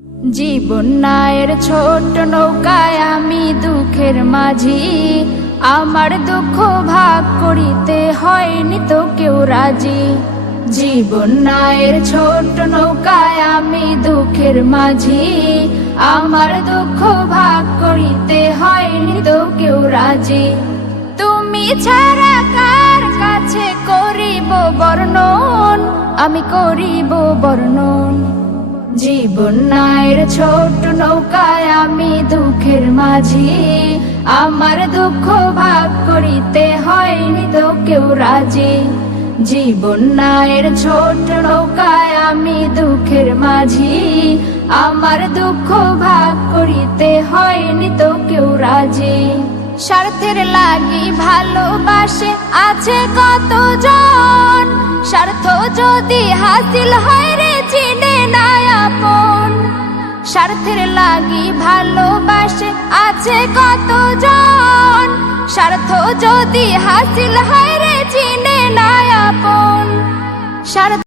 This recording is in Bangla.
জীবন নায়ের ছোট নৌকায় আমি দুঃখের মাঝি, আমার দুঃখ ভাগ করিতে হয়নি তো কেউ রাজি। জীবন নায়ের ছোট নৌকায় আমি দুঃখের মাঝি, আমার দুঃখ ভাগ করিতে হয়নি তো কেউ রাজি। তুমি ছাড়া কার কাছে করিব বর্ণন, আমি করিব বর্ণন। জীবন নায়ের ছোট নৌকায় আমি দুঃখের মাঝি, আমার দুঃখ ভাগ করিতে হয়নি তো কেউ রাজি। জীবন নায়ের ছোট নৌকায় আমি দুঃখের মাঝি, আমার দুঃখ ভাগ করিতে হয়নি তো কেউ রাজি। স্বার্থের লাগি ভালোবাসে আছে কতজন, স্বার্থ যদি হাসিল হয় রে চিনে না আপন। স্বার্থের লাগি ভালোবাসে আছে কতজন, স্বার্থ যদি হাসিল হয়